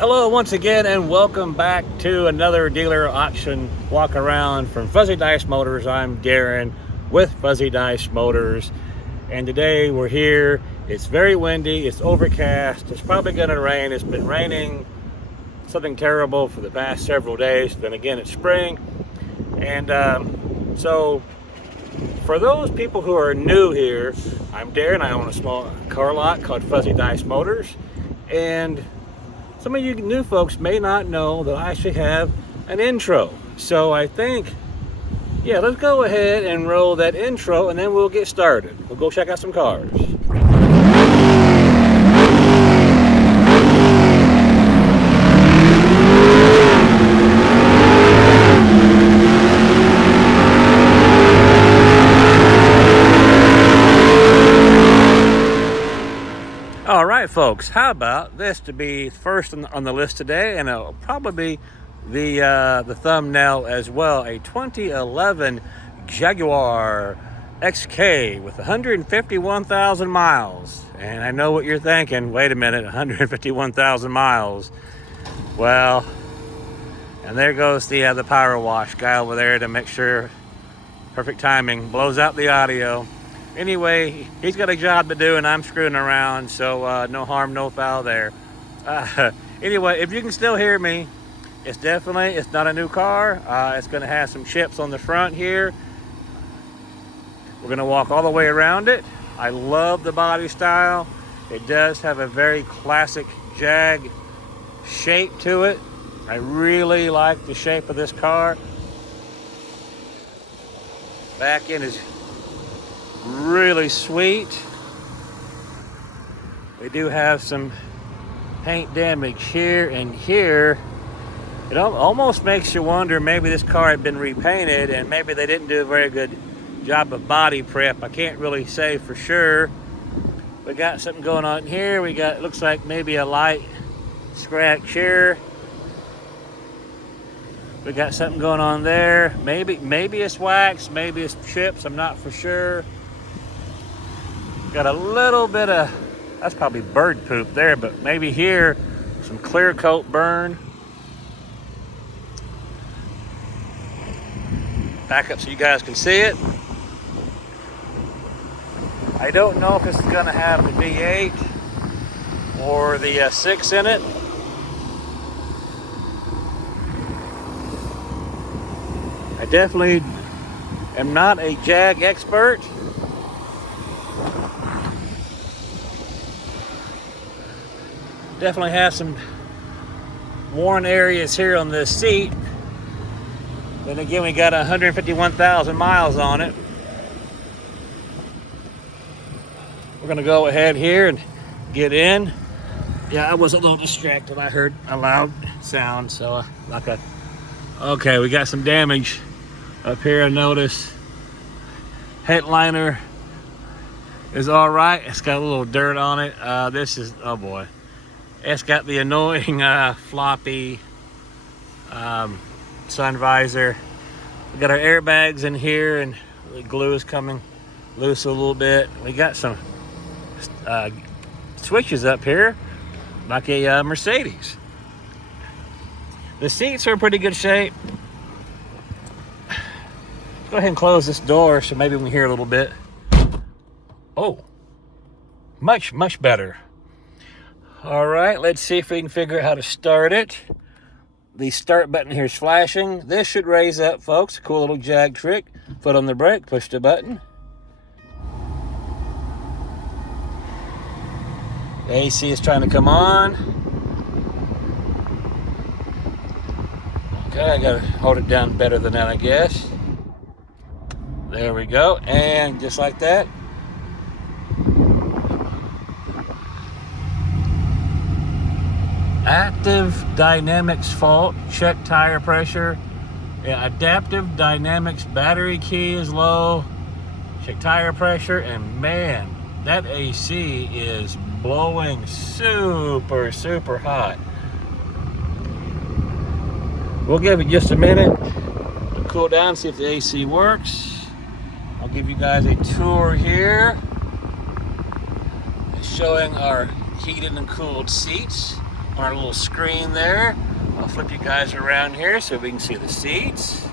Hello once again, and welcome back to another dealer auction walk around from Fuzzy Dice Motors. I'm Darren with Fuzzy Dice Motors, and today we're here. It's very windy, it's overcast, it's probably going to rain. It's been raining something terrible for the past several days. Then again, it's spring, and so for those people who are new here, I'm Darren. I own a small car lot called Fuzzy Dice Motors, and some of you new folks may not know that I actually have an intro. So I think, yeah, let's go ahead and roll that intro and then we'll get started. We'll go check out some cars. All right, folks, how about this to be first on the list today, and it'll probably be the thumbnail as well. A 2011 Jaguar XK with 151,000 miles. And I know what you're thinking. Wait a minute, 151,000 miles. Well, and there goes the power wash guy over there to make sure, perfect timing, blows out the audio. Anyway, he's got a job to do and I'm screwing around, so no harm, no foul there. Anyway, if you can still hear me, it's not a new car. It's going to have some chips on the front here. We're going to walk all the way around it. I love the body style. It does have a very classic Jag shape to it. I really like the shape of this car. Back end is really sweet. We do have some paint damage here and here. It almost makes you wonder, maybe this car had been repainted and maybe they didn't do a very good job of body prep. I can't really say for sure. We got something going on here. We got, looks like maybe a light scratch here. We got something going on there. Maybe it's wax, maybe it's chips, I'm not for sure. Got a little bit of, that's probably bird poop there, but maybe here, some clear coat burn. Back up so you guys can see it. I don't know if this is gonna have the V8 or the 6 in it. I definitely am not a Jag expert. Definitely have some worn areas here on this seat. Then again, we got 151,000 miles on it. We're gonna go ahead here and get in. Yeah, I was a little distracted. I heard a loud sound, so okay, we got some damage up here. I noticed headliner is all right. It's got a little dirt on it. This is, oh boy. It's got the annoying floppy sun visor. We got our airbags in here, and the glue is coming loose a little bit. We got some switches up here, like a Mercedes. The seats are in pretty good shape. Go ahead and close this door so maybe we can hear a little bit. Oh, much better. All right, let's see if we can figure out how to start it. The start button here is flashing. This should raise up, folks. Cool little Jag trick. Foot on the brake, push the button. The AC is trying to come on. Okay, I gotta hold it down better than that, I guess. There we go, and just like that. Active dynamics fault, check tire pressure. Yeah, adaptive dynamics battery key is low. Check tire pressure, and man, that AC is blowing super hot. We'll give it just a minute to cool down, see if the AC works. I'll give you guys a tour here. It's showing our heated and cooled seats. on our little screen there. I'll flip you guys around here so we can see the seats.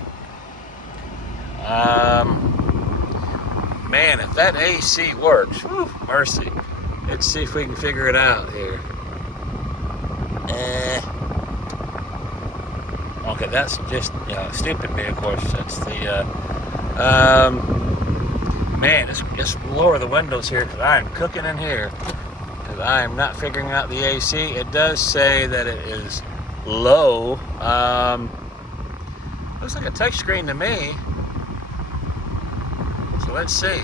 Man, if that AC works, whew, mercy. Let's see if we can figure it out here. Okay, that's just stupid me, of course. That's the, man, let's lower the windows here because I am cooking in here. Because I am not figuring out the AC. It does say that it is low. Looks like a touchscreen to me. So let's see.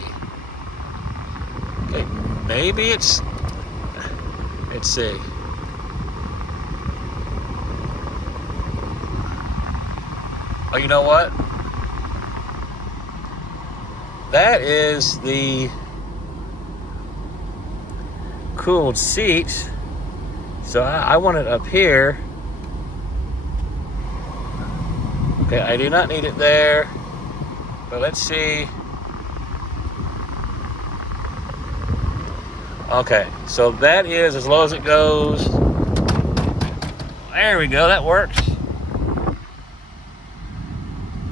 Okay, maybe let's see. Oh, you know what? That is the cooled seats. So I want it up here. Okay, I do not need it there. But let's see. Okay, so that is as low as it goes. There we go, that works.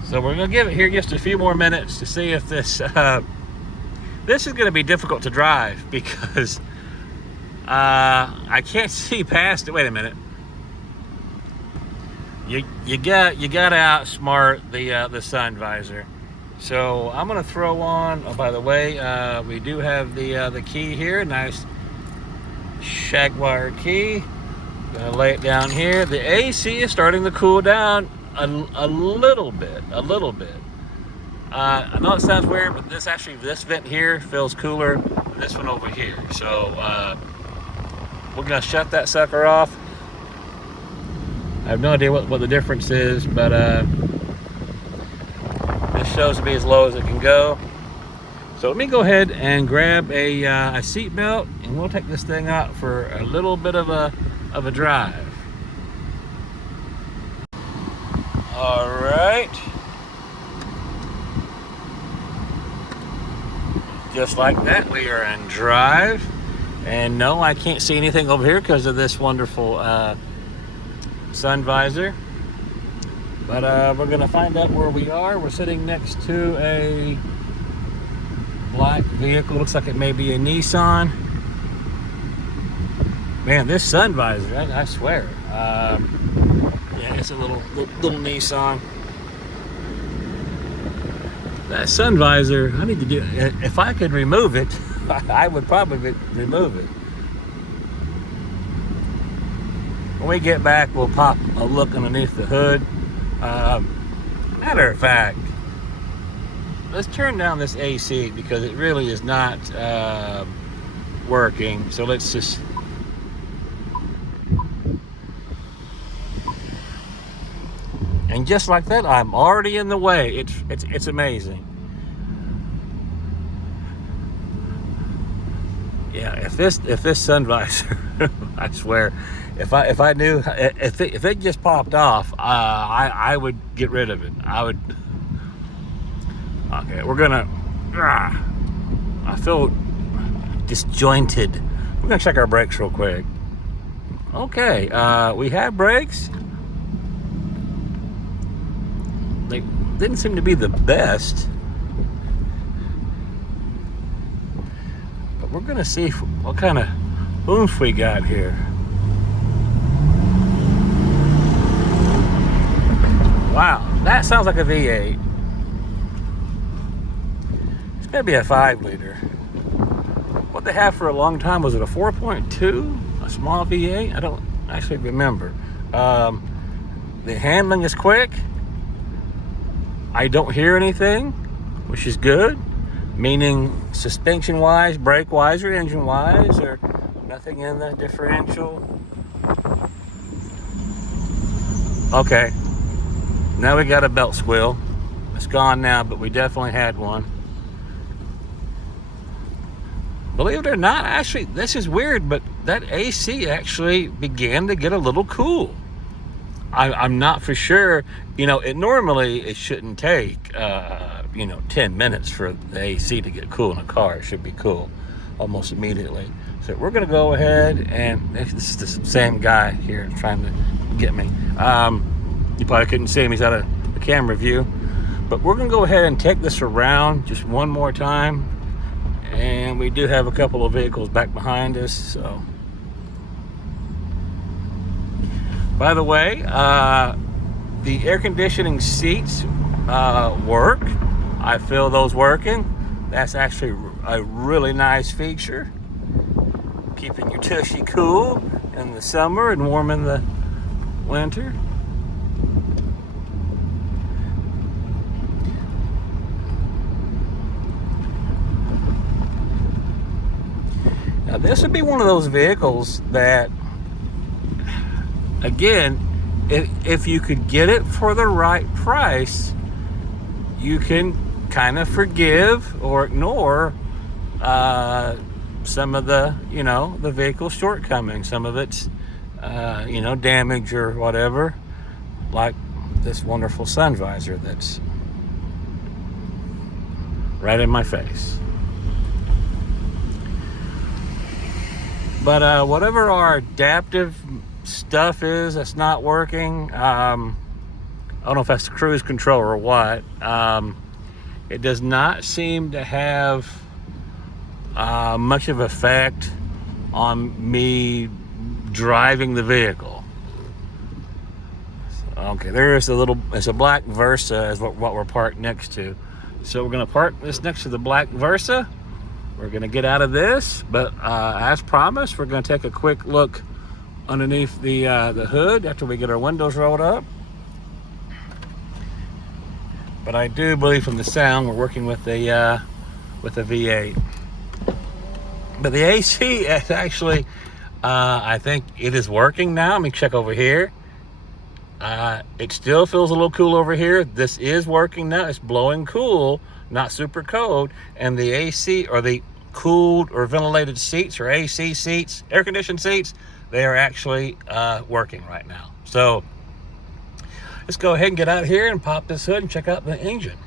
So we're gonna give it here just a few more minutes to see if this this is gonna be difficult to drive because I can't see past it. Wait a minute. You got to outsmart the sun visor. So I'm gonna throw on. Oh, by the way, we do have the key here. Nice Jaguar key. Gonna lay it down here. The AC is starting to cool down a little bit. I know it sounds weird, but this vent here feels cooler than this one over here. So we're gonna shut that sucker off. I have no idea what the difference is, but this shows to be as low as it can go. So let me go ahead and grab a seat belt, and we'll take this thing out for a little bit of a drive. All right. Just like that, we are in drive. And no, I can't see anything over here because of this wonderful sun visor. But we're gonna find out where we are. We're sitting next to a black vehicle. Looks like it may be a Nissan. Man, this sun visor, I swear. Yeah, it's a little Nissan. That sun visor, I need to do. If I could remove it, I would probably remove it. When we get back, we'll pop a look underneath the hood. Matter of fact, let's turn down this AC because it really is not working. So let's just. And just like that, I'm already in the way. It's amazing. Yeah, if this sun visor, I swear, if it just popped off, I would get rid of it. I would. Okay, we're gonna. I feel disjointed. We're gonna check our brakes real quick. Okay, we have brakes. They didn't seem to be the best, but we're gonna see what kind of oomph we got here. Wow, that sounds like a V8. It's maybe a 5-liter. What they have for a long time, was it a 4.2, a small V8? I don't actually remember. The handling is quick. I don't hear anything, which is good, meaning suspension-wise, brake-wise, or engine-wise, or nothing in the differential. Okay, now we got a belt squeal. It's gone now, but we definitely had one. Believe it or not, actually, this is weird, but that AC actually began to get a little cool. I'm not for sure. Normally it shouldn't take 10 minutes for the AC to get cool in a car. It should be cool almost immediately. So we're going to go ahead, and this is the same guy here trying to get me. You probably couldn't see him. He's out of the camera view. But we're going to go ahead and take this around just one more time. And we do have a couple of vehicles back behind us. So, by the way, the air conditioning seats work. I feel those working. That's actually a really nice feature. Keeping your tushy cool in the summer and warm in the winter. Now this would be one of those vehicles that, again, if you could get it for the right price, you can kind of forgive or ignore some of the, the vehicle shortcomings, some of its, damage or whatever, like this wonderful sun visor that's right in my face. But whatever our adaptive stuff is that's not working, I don't know if that's the cruise control or what, it does not seem to have much of effect on me driving the vehicle. So, okay, there's it's a black Versa is what we're parked next to. So we're gonna park this next to the black Versa. We're gonna get out of this, but as promised, we're gonna take a quick look underneath the hood after we get our windows rolled up. But I do believe from the sound we're working with a V8. But the AC is actually, I think it is working now. Let me check over here. It still feels a little cool over here. This is working now. It's blowing cool, not super cold. And the AC, or the cooled or ventilated seats, or AC seats, air conditioned seats, they are actually working right now. So let's go ahead and get out here and pop this hood and check out the engine.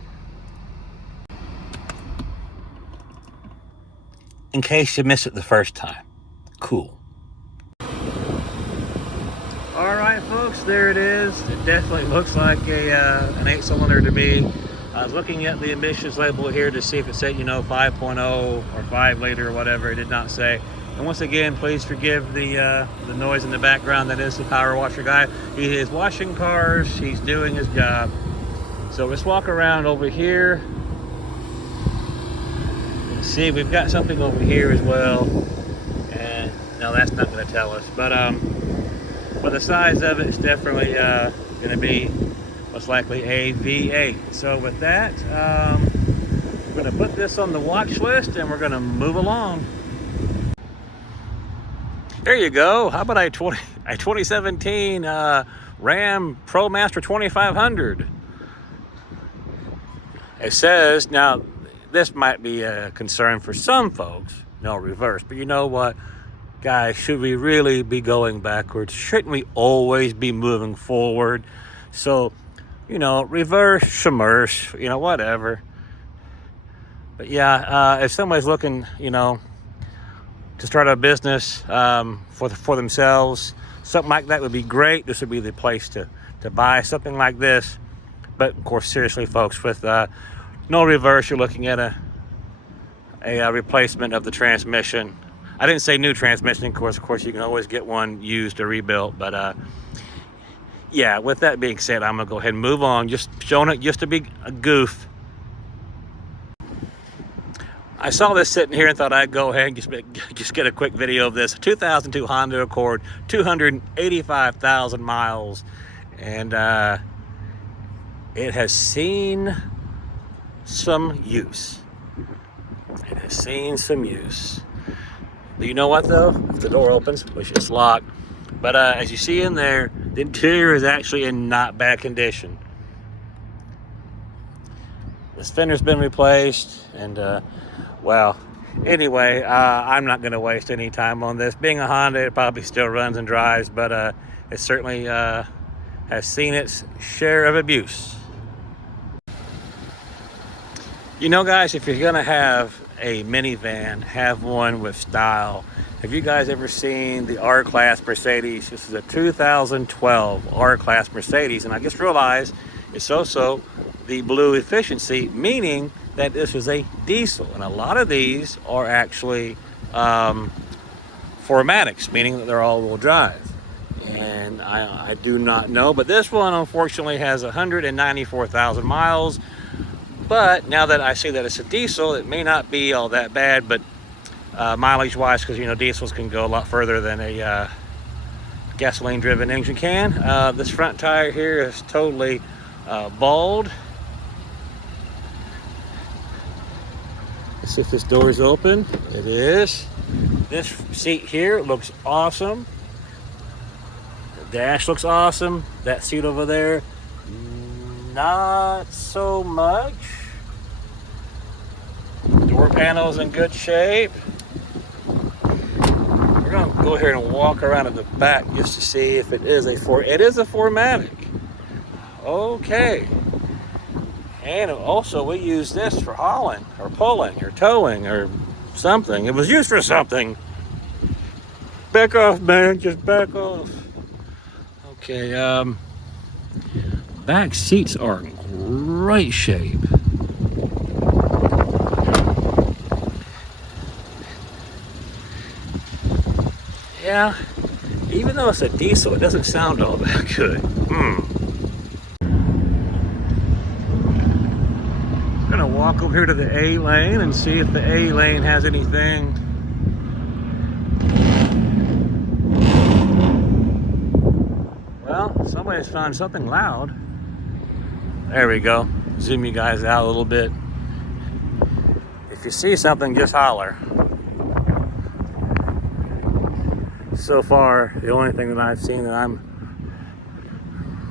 In case you missed it the first time. Cool. All right, folks, there it is. It definitely looks like an 8-cylinder to me. I was looking at the emissions label here to see if it said, 5.0 or 5 liter or whatever. It did not say. And once again, please forgive the noise in the background. That is the power washer guy. He is washing cars. He's doing his job. So let's walk around over here. See, we've got something over here as well, and no, that's not going to tell us, but for the size of it, it's definitely going to be most likely a V8. So with that, we're going to put this on the watch list, and we're going to move along. There you go. How about a 2017 Ram ProMaster 2500? It says, now, this might be a concern for some folks, no reverse, but you know what, guys, should we really be going backwards? Shouldn't we always be moving forward? So, reverse, submerge, whatever. But yeah, if somebody's looking, to start a business for themselves, something like that would be great. This would be the place to buy something like this. But of course, seriously, folks, with no reverse, you're looking at a replacement of the transmission. I didn't say new transmission, of course you can always get one used or rebuilt, but yeah, with that being said, I'm gonna go ahead and move on, just showing it just to be a goof. I saw this sitting here and thought I'd go ahead and just get a quick video of this. 2002 Honda Accord, 285,000 miles, and it has seen some use. It has seen some use. But you know what though? If the door opens, which is locked, but as you see in there, the interior is actually in not bad condition. This fender's been replaced, and well, anyway, I'm not going to waste any time on this. Being a Honda, it probably still runs and drives, but it certainly has seen its share of abuse. Guys, if you're going to have a minivan, have one with style. Have you guys ever seen the R-Class Mercedes? This is a 2012 R-Class Mercedes, and I just realized it's also the blue efficiency, meaning that this is a diesel. And a lot of these are actually 4MATICs, meaning that they're all-wheel drive. And I do not know, but this one unfortunately has 194,000 miles. But now that I see that it's a diesel, it may not be all that bad, but mileage wise, because you know diesels can go a lot further than a gasoline driven engine can. This front tire here is totally bald. Let's see if this door is open. It is. This seat here looks awesome. The dash looks awesome. That seat over there, not so much. Door panel's in good shape. We're gonna go here and walk around at the back just to see if it is a 4MATIC. Okay. And also we use this for hauling or pulling or towing or something. It was used for something. Back off, man, just back off. Okay, back seats are in great shape. Yeah, even though it's a diesel, it doesn't sound all that good. I'm gonna walk over here to the A lane and see if the A lane has anything. Well, somebody's found something loud. There we go. Zoom you guys out a little bit. If you see something, just holler. So far, the only thing that I've seen that I'm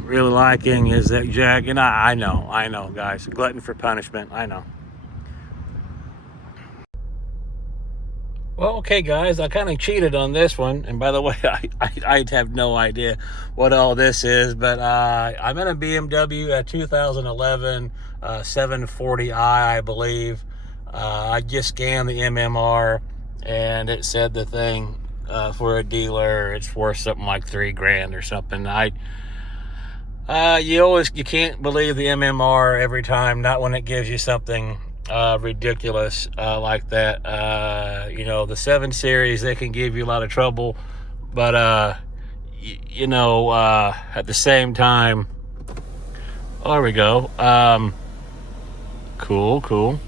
really liking is that Jag. And I know, guys. Glutton for punishment. I know. Well, okay, guys. I kind of cheated on this one. And by the way, I have no idea what all this is. But I'm in a BMW, a 2011 740i, I believe. I just scanned the MMR, and it said the thing for a dealer, it's worth something like $3,000 or something. You can't believe the MMR every time, not when it gives you something ridiculous like that. You know, the 7 Series, they can give you a lot of trouble, but at the same time, there we go. Cool.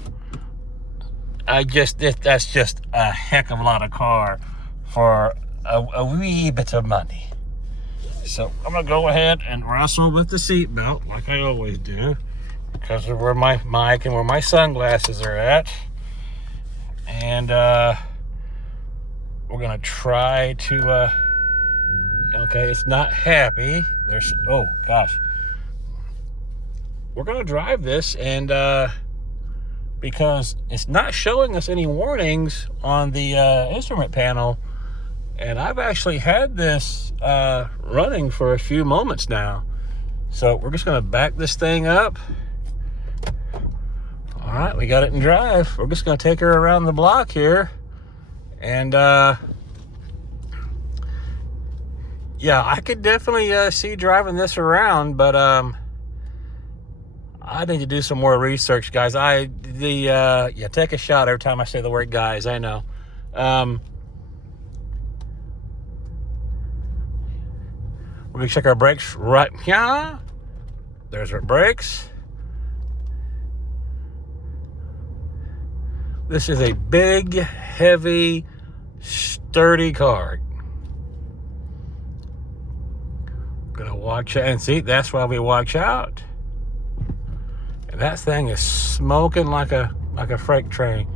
That's just a heck of a lot of car for a wee bit of money. So I'm gonna go ahead and wrestle with the seatbelt like I always do, because of where my mic and where my sunglasses are at. And we're gonna try to okay, it's not happy. Oh gosh. We're gonna drive this, and because it's not showing us any warnings on the instrument panel. And I've actually had this running for a few moments now. So we're just gonna back this thing up. All right, we got it in drive. We're just gonna take her around the block here. And yeah, I could definitely see driving this around, but I need to do some more research, guys. Take a shot every time I say the word guys, I know. We're gonna check our brakes right here. There's our brakes. This is a big, heavy, sturdy car. Gonna watch out and see. That's why we watch out. And that thing is smoking like a freight train.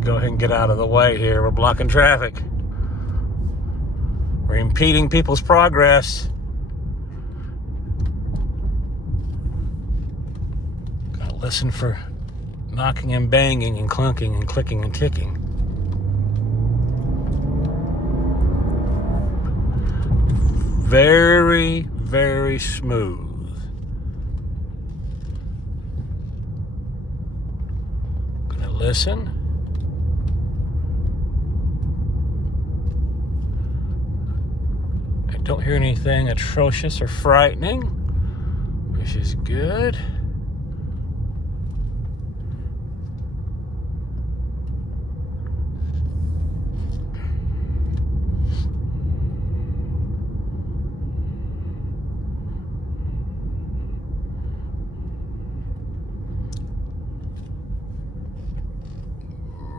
Go ahead and get out of the way here. We're blocking traffic. We're impeding people's progress. Gotta listen for knocking and banging and clunking and clicking and ticking. Very, very smooth. Gonna listen. Don't hear anything atrocious or frightening, which is good.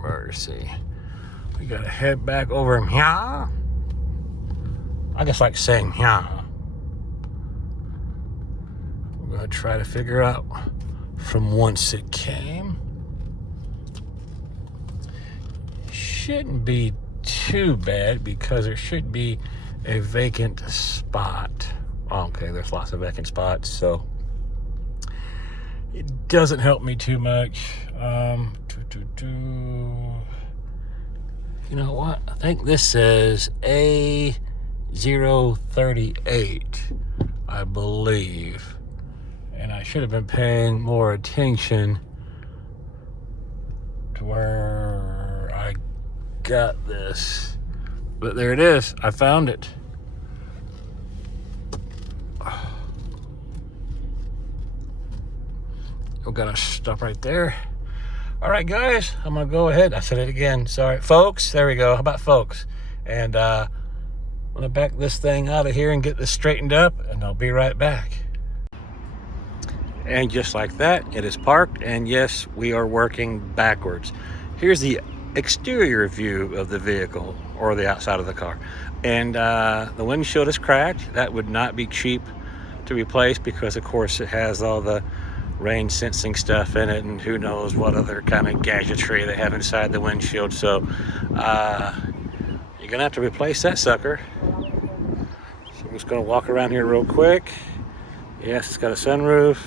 Mercy. We gotta head back over here. I just like saying here. We're gonna try to figure out from whence it came. Shouldn't be too bad because there should be a vacant spot. Okay, there's lots of vacant spots, so it doesn't help me too much. You know what? I think this says A038, I believe. And I should have been paying more attention to where I got this. But there it is. I found it. We're gonna stop right there. All right, guys, I'm gonna go ahead. I said it again. Sorry, folks. There we go. How about folks? And I'm gonna back this thing out of here and get this straightened up, and I'll be right back. And just like that, it is parked. And yes, we are working backwards. Here's the exterior view of the vehicle, or the outside of the car. And the windshield is cracked. That would not be cheap to replace because, of course, it has all the rain sensing stuff in it and who knows what other kind of gadgetry they have inside the windshield. So you're gonna have to replace that sucker. So I'm just gonna walk around here real quick. Yes, it's got a sunroof.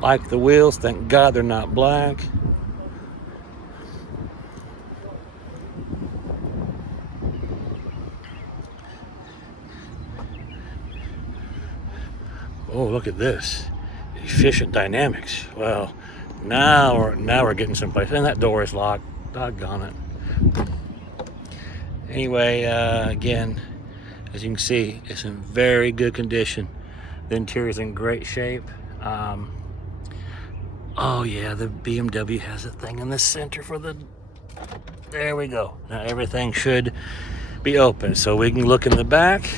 Like the wheels, thank God they're not black. Oh, look at this. Efficient dynamics. Well, now we're getting someplace. And that door is locked. Doggone it. Anyway, again, as you can see, it's in very good condition. The interior is in great shape. Oh yeah, the BMW has a thing in the center for the... There we go. Now everything should be open, so we can look in the back.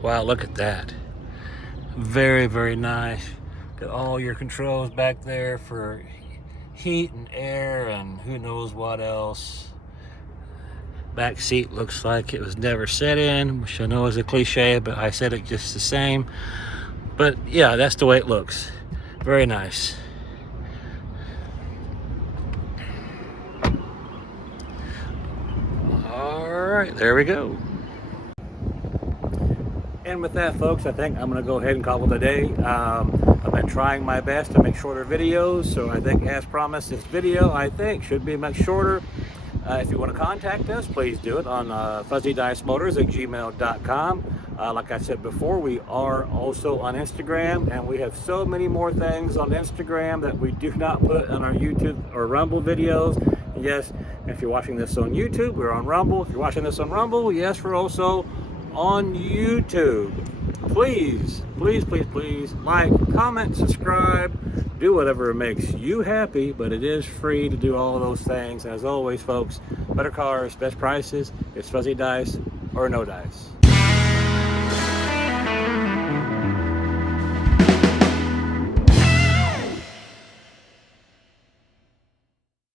Wow, look at that. Very, very nice. Got all your controls back there for heat and air and who knows what else. Back seat looks like it was never set in, which I know is a cliche, but I said it just the same. But yeah, that's the way it looks. Very nice. All right, there we go. And with that, folks, I think I'm going to go ahead and call it a day. I've been trying my best to make shorter videos, so I think, as promised, this video, I think, should be much shorter. If you want to contact us, please do it on fuzzydicemotors@gmail.com. Like I said before, we are also on Instagram, and we have so many more things on Instagram that we do not put on our YouTube or Rumble videos. Yes, if you're watching this on YouTube, we're on Rumble. If you're watching this on Rumble, yes, we're also on YouTube. Please, please, please, please like, comment, subscribe, do whatever makes you happy, but it is free to do all of those things. As always, folks, better cars, best prices. It's Fuzzy Dice or no dice.